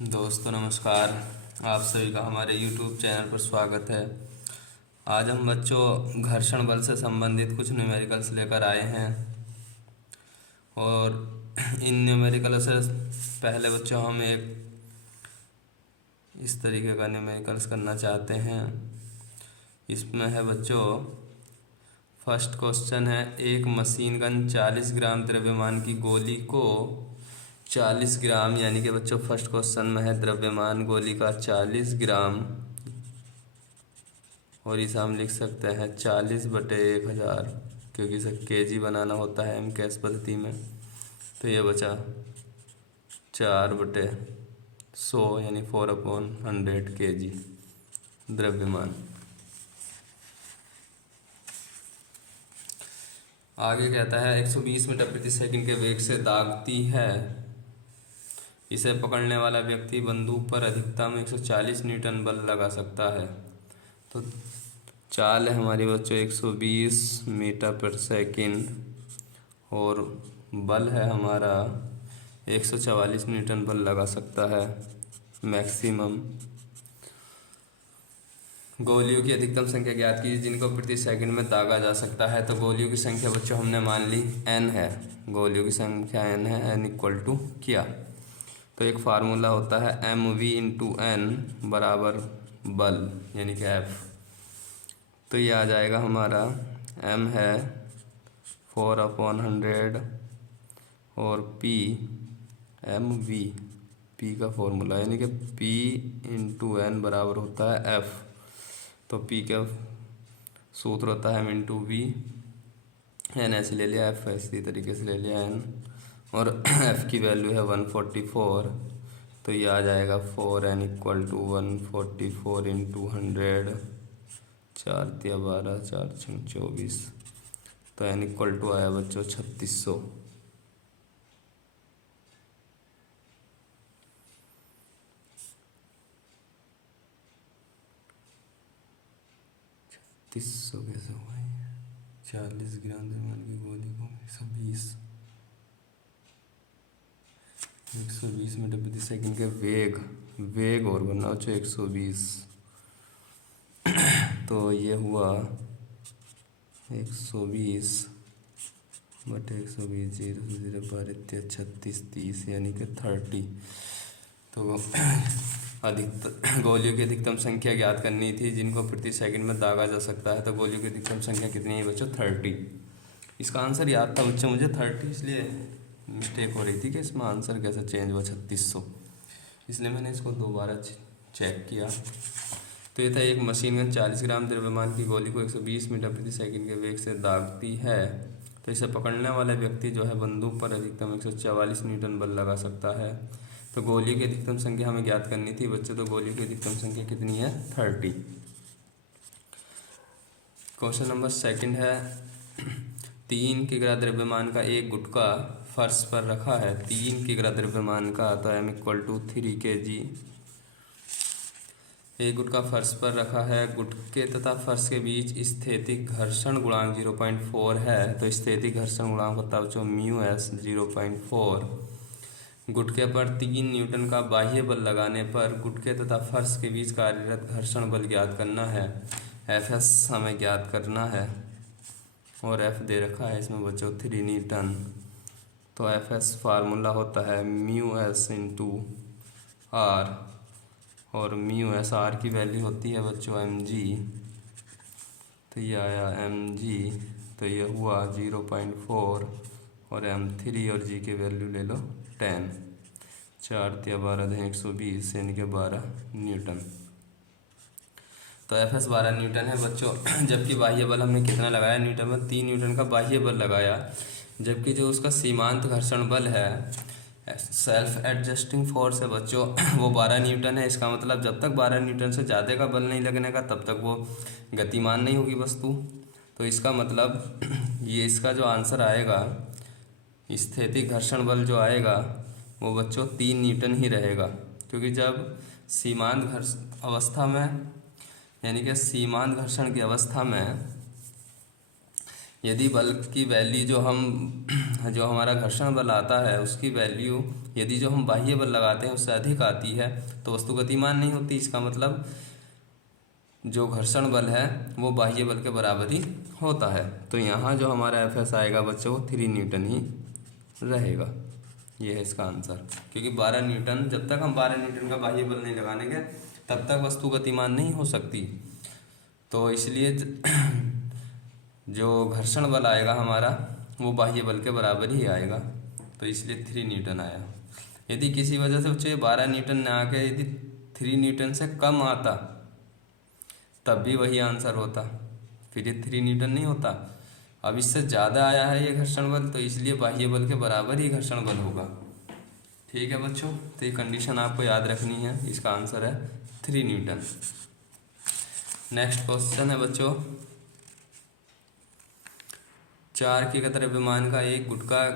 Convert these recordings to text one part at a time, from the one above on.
दोस्तों नमस्कार। आप सभी का हमारे YouTube चैनल पर स्वागत है। आज हम बच्चों घर्षण बल से संबंधित कुछ न्यूमेरिकल्स लेकर आए हैं और इन न्यूमेरिकल से पहले बच्चों हम एक इस तरीके का न्यूमेरिकल्स करना चाहते हैं। इसमें है बच्चों, फर्स्ट क्वेश्चन है, एक मशीन गन 40 ग्राम द्रव्यमान की गोली को 40 ग्राम, यानी कि बच्चों फर्स्ट क्वेश्चन में है द्रव्यमान गोली का 40 ग्राम, और इसे हम लिख सकते हैं 40/1000, क्योंकि इसे केजी बनाना होता है एम कैस पद्धति में। तो ये बचा 4/100 यानी 4/100 केजी द्रव्यमान। आगे कहता है 120 मीटर प्रति सेकंड के वेग से दागती है। इसे पकड़ने वाला व्यक्ति बंदूक पर अधिकतम 140 न्यूटन बल लगा सकता है। तो चाल है हमारी बच्चों 120 मीटर पर सेकंड और बल है हमारा 144 न्यूटन बल लगा सकता है मैक्सिमम। गोलियों की अधिकतम संख्या ज्ञात कीजिए जिनको प्रति सेकंड में दागा जा सकता है। तो गोलियों की संख्या बच्चों हमने मान ली n है, गोलियों की संख्या n है, n इक्वल टू क्या, तो एक फार्मूला होता है mv/n बराबर बल यानी कि F। तो ये आ जाएगा हमारा m है 4/100 और p mv, p का फॉर्मूला यानी कि p/n बराबर होता है F। तो p का सूत्र होता है m/v, n ऐसे ले लिया, f इसी तरीके से ले लिया n, और f की वैल्यू है 144। तो ये आ जाएगा 4n इक्वल टू 144 इंटू 100, 4×12 4×24। तो n इक्वल टू आया बच्चों 3600। कैसे हुआ ये? 40 ग्राम द्रव्यमान की गोली को 120 मीटर प्रति सेकंड के वेग और बनना बच्चों 120। तो ये हुआ 120 बटे 120, 0 से 0 12 36 30 यानी कि 30। तो गोलियों की अधिकतम संख्या ज्ञात करनी थी जिनको प्रति सेकंड में दागा जा सकता है। तो गोलियों की अधिकतम संख्या कितनी है बच्चों? 30। इसका आंसर याद था बच्चों मुझे 30, इसलिए मिस्टेक हो रही थी कि इसमें आंसर कैसे चेंज हुआ 3600, इसलिए मैंने इसको दोबारा चेक किया। तो ये था, एक मशीन गन 40 ग्राम द्रव्यमान की गोली को 120 मीटर प्रति सेकंड के वेग से दागती है। तो इसे पकड़ने वाला व्यक्ति जो है बंदूक पर अधिकतम 144 न्यूटन बल लगा सकता है। तो गोलियों की अधिकतम संख्या हमें ज्ञात करनी थी बच्चों। तो गोलियों की अधिकतम संख्या कितनी है? 30। क्वेश्चन नंबर सेकंड है, 3 किग्रा द्रव्यमान का एक गुटका फर्श पर रखा है। 3 किग्रा द्रव्यमान का, तो m इक्वल टू 3 kg। एक गुटका फर्श पर रखा है, गुटके तथा फर्श के बीच स्थैतिक घर्षण गुणांक 0.4 है। तो स्थैतिक घर्षण गुणांक होता है बच्चों μs 0.4। गुटके पर 3 न्यूटन का बाह्य बल लगाने पर गुटके तथा फर्श के बीच कार्यरत घर्षण बल ज्ञात करना है। Fs हमें ज्ञात करना है और F दे रखा है इसमें बच्चों 3 न्यूटन। तो Fs फार्मूला होता है μs इंटू r, और μs r की वैल्यू होती है बच्चों mg। तो ये आया mg, तो ये हुआ 0.4 और m3 और g की वैल्यू ले लो 10, 4×12 120 यानी कि 12 न्यूटन। तो Fs 12 न्यूटन है बच्चों। जबकि बाह्य बल हमने कितना लगाया न्यूटन में? 3 न्यूटन का बाह्य बल लगाया, जबकि जो उसका सीमांत घर्षण बल है, सेल्फ एडजस्टिंग फोर्स है बच्चों, वो 12 न्यूटन है। इसका मतलब जब तक 12 न्यूटन से ज़्यादा का बल नहीं लगने का तब तक वो गतिमान नहीं होगी वस्तु। तो इसका मतलब ये इसका जो आंसर आएगा, स्थैतिक घर्षण बल जो आएगा वो बच्चों 3 न्यूटन ही रहेगा, क्योंकि जब सीमांत घर्षण अवस्था में, यानी कि सीमांत घर्षण की अवस्था में यदि बल की वैल्यू जो हमारा घर्षण बल आता है उसकी वैल्यू यदि जो हम बाह्य बल लगाते हैं उससे अधिक आती है तो वस्तु गतिमान नहीं होती। इसका मतलब जो घर्षण बल है वो बाह्य बल के बराबर ही होता है। तो यहाँ जो हमारा एफ एस आएगा बच्चों वो 3 न्यूटन ही रहेगा। ये है इसका आंसर, क्योंकि 12 न्यूटन, जब तक हम 12 न्यूटन का बाह्य बल नहीं लगाएंगे तब तक वस्तु गतिमान नहीं हो सकती। तो इसलिए जो घर्षण बल आएगा हमारा वो बाह्य बल के बराबर ही आएगा, तो इसलिए 3 न्यूटन आया। यदि किसी वजह से बच्चों 12 न्यूटन न आके यदि 3 न्यूटन से कम आता तब भी वही आंसर होता, फिर ये 3 न्यूटन नहीं होता। अब इससे ज़्यादा आया है ये घर्षण बल, तो इसलिए बाह्य बल के बराबर ही घर्षण बल होगा। ठीक है बच्चों, तो ये कंडीशन आपको याद रखनी है। इसका आंसर है 3 न्यूटन। नेक्स्ट क्वेश्चन है बच्चों, 4 के द्रव्यमान का एक गुटका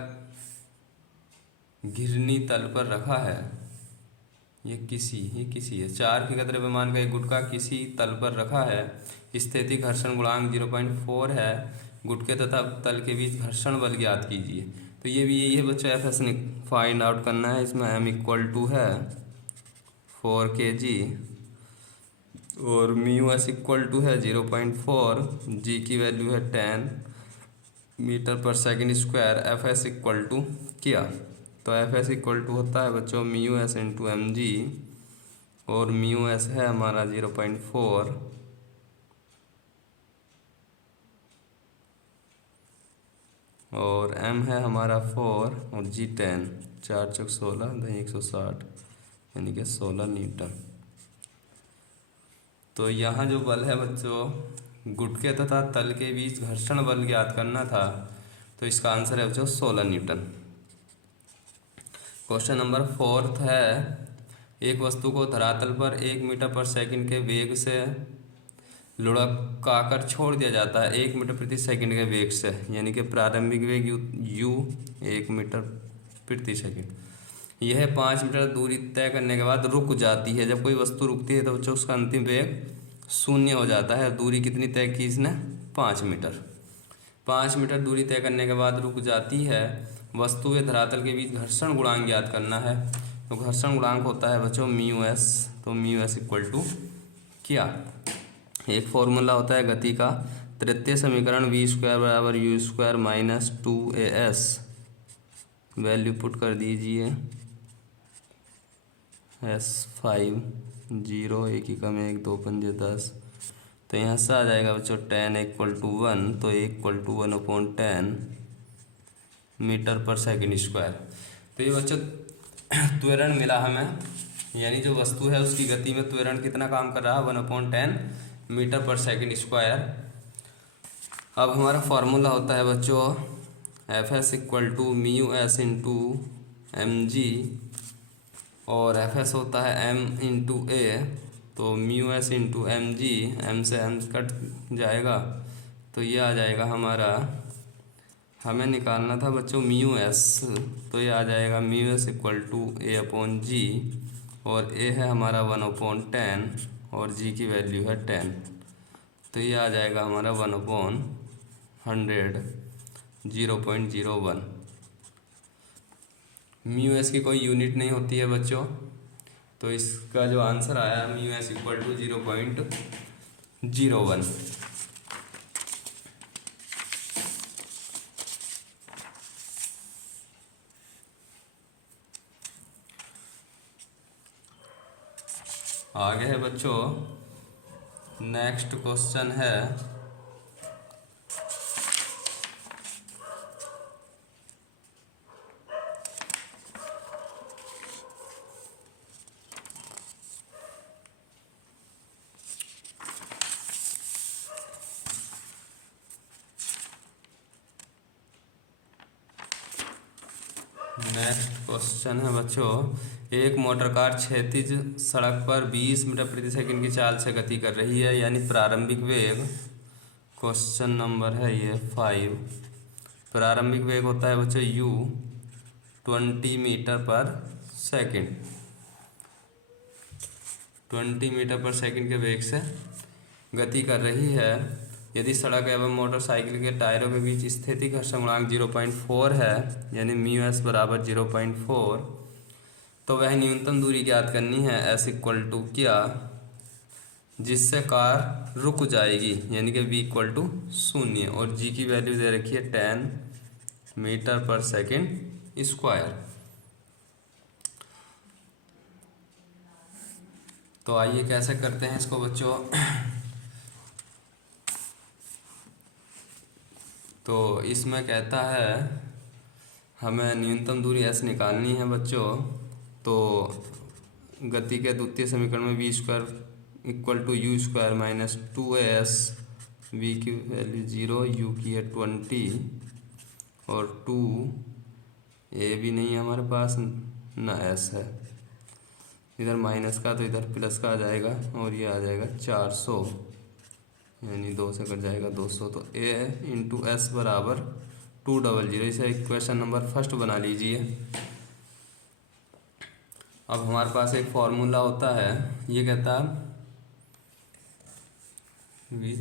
घिरनी तल पर रखा है। ये किसी है। 4 के द्रव्यमान का एक गुटका किसी तल पर रखा है। स्थैतिक घर्षण गुणांक 0.4 है। गुटके तथा तल के बीच घर्षण बल ज्ञात कीजिए। तो ये भी यही है बच्चों, एफ एस फाइंड आउट करना है। इसमें m इक्वल टू है 4 kg और म्यू एस इक्वल टू है 0.4, जी की वैल्यू है 10 मीटर पर second square. F S equal to किया तो एफ एस इक्वल टू होता है बच्चों mu S into M G, और म्यू एस है हमारा 0.4 और m है हमारा 4 और g 10, 4 चौक 16 दही 160 यानी कि 16 न्यूटन। तो यहाँ जो बल है बच्चों गुटके तथा तल के बीच घर्षण बल ज्ञात करना था, तो इसका आंसर है बच्चों 16 न्यूटन। क्वेश्चन नंबर 4 है, एक वस्तु को धरातल पर 1 मीटर पर सेकंड के वेग से लुढ़काकर छोड़ दिया जाता है 1 मीटर प्रति सेकंड के वेग से, यानी कि प्रारंभिक वेग u 1 मीटर प्रति सेकंड। यह 5 मीटर दूरी तय करने के बाद रुक जाती है। जब कोई वस्तु रुकती है तो बच्चों उसका अंतिम वेग 0 हो जाता है। दूरी कितनी तय की इसने? 5 मीटर। 5 मीटर दूरी तय करने के बाद रुक जाती है। वस्तु व धरातल के बीच घर्षण गुणांक ज्ञात करना है। तो घर्षण गुणांक होता है बच्चों म्यू एस। तो म्यू एस इक्वल टू क्या, एक फॉर्मूला होता है गति का, तृतीय समीकरण वी स्क्वायर बराबर you square minus 2as। Value put कर दीजिए S5 0 1 एकम 1 2 पंजे 10। तो यहाँ से आ जाएगा बच्चों 10 इक्वल टू 1, तो इक्वल टू 1/10 मीटर पर सेकंड स्क्वायर। तो ये बच्चों त्वरण मिला हमें, यानी जो वस्तु है उसकी गति में त्वरण कितना काम कर रहा है 1/10 मीटर पर सेकंड स्क्वायर। अब हमारा फॉर्मूला होता है बच्चों F S equal to mu S into M G, और एफ एस होता है एम इंटू ए। तो mu S into M G, M से एम कट जाएगा तो ये आ जाएगा हमारा, हमें निकालना था बच्चों म्यू एस, तो ये आ जाएगा mu S equal to A upon G, और ए है हमारा 1/10 और जी की वैल्यू है 10। तो ये आ जाएगा हमारा 1/100 0.01। म्यू एस की कोई यूनिट नहीं होती है बच्चों, तो इसका जो आंसर आया म्यू एस इक्वल टू 0.01। आगे है बच्चों नेक्स्ट क्वेश्चन है, है बच्चों, एक मोटर कार क्षैतिज सड़क पर 20 मीटर प्रति सेकंड की चाल से गति कर रही है, यानी प्रारंभिक वेग, क्वेश्चन नंबर है ये 5। प्रारंभिक वेग होता है बच्चों u 20 मीटर पर सेकंड। 20 मीटर पर सेकंड के वेग से गति कर रही है। यदि सड़क एवं मोटरसाइकिल के टायरों के बीच स्थैतिक घर्षण गुणांक 0.4 है, यानी म्यू एस बराबर 0.4, तो वह न्यूनतम दूरी ज्ञात करनी है एस इक्वल टू क्या, जिससे कार रुक जाएगी, यानी कि v इक्वल टू 0, और g की वैल्यू दे रखी है 10 मीटर पर सेकेंड स्क्वायर। तो आइए कैसे करते हैं इसको बच्चों। तो इसमें कहता है हमें न्यूनतम दूरी s निकालनी है बच्चों। तो गति के द्वितीय समीकरण में v square equal to U square minus 2s, v की वैल्यू 0, u की है 20 और 2a भी नहीं है हमारे पास, ना s है। इधर माइनस का तो इधर प्लस का आ जाएगा और ये आ जाएगा 400, यानी 2 से कट जाएगा 200। तो a इंटू एस बराबर 200। इसे इक्वेशन नंबर फर्स्ट बना लीजिए। अब हमारे पास एक फॉर्मूला होता है, ये कहता है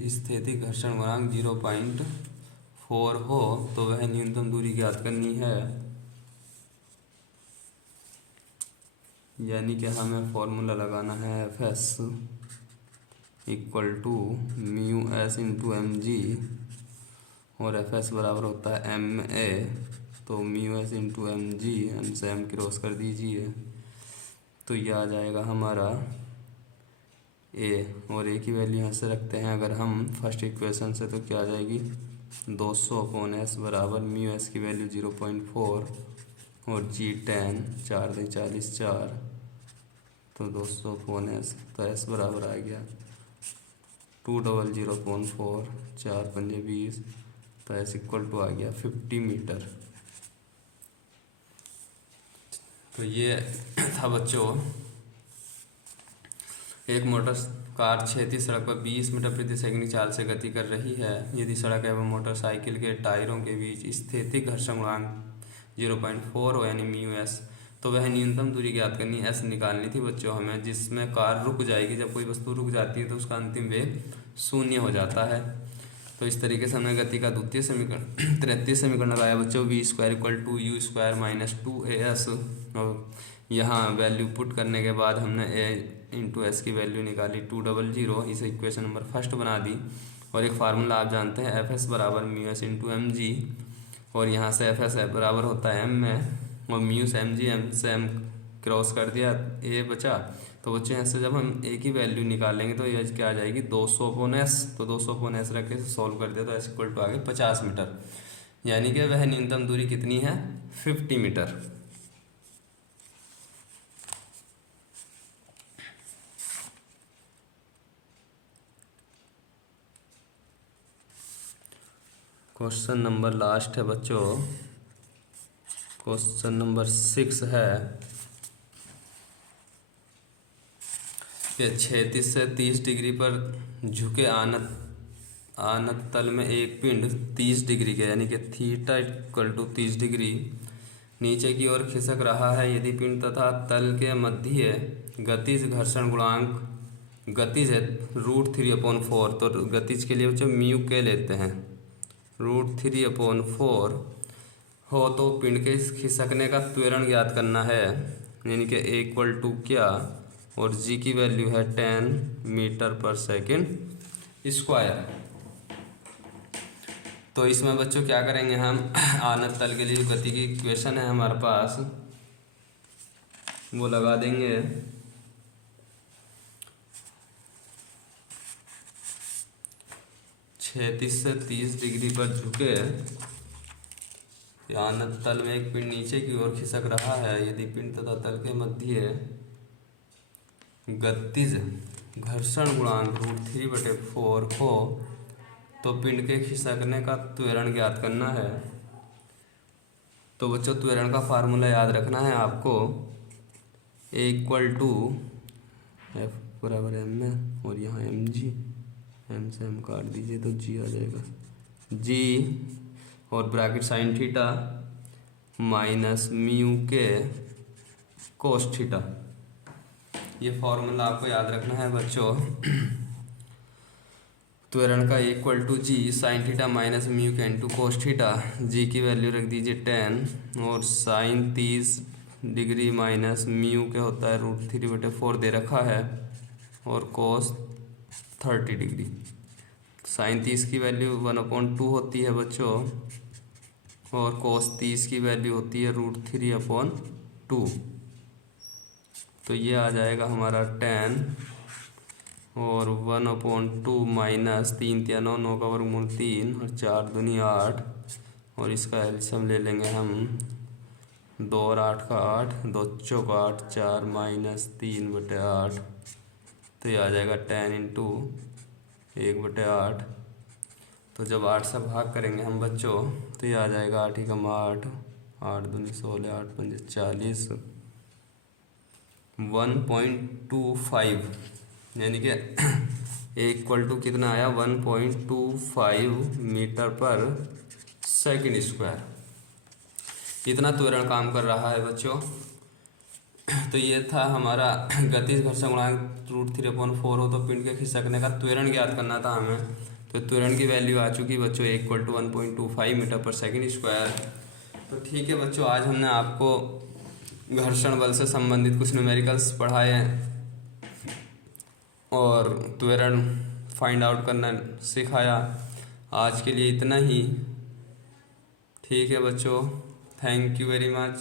स्थैतिक घर्षण गुणांक 0.4 हो तो वह न्यूनतम दूरी ज्ञात करनी है, यानी कि हमें फॉर्मूला लगाना है F S equal to mu S into M G, और एफ एस बराबर होता है एम ए। तो mu S into M G, M से एम क्रॉस कर दीजिए, तो यह आ जाएगा हमारा ए, और ए की वैल्यू यहाँ से रखते हैं अगर हम फर्स्ट इक्वेशन से, तो क्या आ जाएगी 200 अपॉन एस बराबर म्यू एस की वैल्यू 0.4 और जी 10, 4 दे 40 4, तो 200 अपॉन एस, तो एस बराबर आ गया 200/4, 4 पंजे 20, तो एस इक्वल टू आ गया 50 मीटर। तो ये था बच्चों, एक मोटर कार क्षैतिज सड़क पर 20 मीटर प्रति सेकंड की चाल से गति कर रही है। यदि सड़क एवं मोटरसाइकिल के टायरों के बीच स्थैतिक घर्षण गुणांक 0.4 हो, यानी म्यू एस, तो वह न्यूनतम दूरी ज्ञात करनी, एस निकालनी थी बच्चों हमें, जिसमें कार रुक जाएगी। जब कोई वस्तु रुक जाती है तो उसका अंतिम वेग 0 हो जाता है। तो इस तरीके से हमने गति का द्वितीय समीकरण तृतीय समीकरण लगाया बच्चों, V square equal to U square minus 2as, और यहाँ वैल्यू पुट करने के बाद हमने ए इंटू एस की वैल्यू निकाली 200। इसे इक्वेशन नंबर फर्स्ट बना दी। और एक फार्मूला आप जानते हैं एफ एस बराबर mu S into M G, और यहाँ से एफ एस बराबर होता है एम में, और म्यू से एम जी, एम से एम क्रॉस कर दिया, ए बचा। तो बच्चों यहाँ से जब हम ए की वैल्यू निकालेंगे तो ये क्या आ जाएगी 200 अपॉन एस। तो 200 अपॉन एस रख के सॉल्व कर दिया तो एस इक्वल टू आ गया 50 मीटर, यानी कि वह न्यूनतम दूरी कितनी है 50 मीटर। क्वेश्चन नंबर लास्ट है बच्चों, क्वेश्चन नंबर 6 है कि क्षैतिज से 30 डिग्री पर झुके आनत तल में एक पिंड 30 डिग्री के, यानी कि थीटा इक्वल टू 30 डिग्री नीचे की ओर खिसक रहा है। यदि पिंड तथा तल के मध्य गतिज घर्षण गुणांक गतिज है √3/4, तो गतिज के लिए बच्चों म्यू के लेते हैं, √3/4 हो तो पिंड के खिसकने का त्वरण ज्ञात करना है, यानी कि ए इक्वल टू क्या, और जी की वैल्यू है 10 मीटर पर सेकेंड स्क्वायर। तो इसमें बच्चों क्या करेंगे हम, आनत तल के लिए गति की इक्वेशन है हमारे पास वो लगा देंगे। क्षैतिज से 30 डिग्री पर झुके आनत तल में एक पिंड नीचे की ओर खिसक रहा है। यदि पिंड तथा तल के मध्य गतिज घर्षण गुणांक √3/4 हो तो पिंड के खिसकने का त्वरण ज्ञात करना है। तो बच्चों त्वरण का फार्मूला याद रखना है आपको, ए इक्वल टू एफ बराबर एम में, और यहाँ एम जी, एम से एम काट दीजिए तो जी आ जाएगा जी, और bracket sign theta minus mu के कोस थीटा। ये फॉर्मूला आपको याद रखना है बच्चों। त्वरण का equal to G sine theta minus mu के इंटू कोस थीटा। जी की वैल्यू रख दीजिए 10 और साइन 30 डिग्री माइनस म्यू क्या होता है √3/4 दे रखा है और कोस 30 डिग्री। साइन 30 की वैल्यू 1/2 होती है बच्चों और कोस 30 की वैल्यू होती है √3/2। तो ये आ जाएगा हमारा 10 और 1/2 माइनस 3×9 का वर्गमूल 3 और 4×2 = 8 और इसका एलसीएम ले लेंगे हम 2 और 8 का 8, 2 चौक 8, 4 माइनस 3/8। तो ये आ जाएगा 10 × 1/8। तो जब 8 से भाग करेंगे हम बच्चों तो ये आ जाएगा 8 × 8, 8×2 = 16, 8×5 = 40, 1.25 यानी कि इक्वल टू कितना आया 1.25 मीटर पर सेकंड स्क्वायर। इतना त्वरण काम कर रहा है बच्चों। तो ये था हमारा गतिज घर्षण गुणांक √3/4 हो तो पिंड के खिसकने का त्वरण ज्ञात करना था हमें। तो त्वरण की वैल्यू आ चुकी बच्चों इक्वल टू 1.25 मीटर पर सेकंड स्क्वायर। तो ठीक है बच्चों, आज हमने आपको घर्षण बल से संबंधित कुछ न्यूमेरिकल्स पढ़ाए हैं और त्वरण फाइंड आउट करना सिखाया। आज के लिए इतना ही। ठीक है बच्चों, थैंक यू वेरी मच।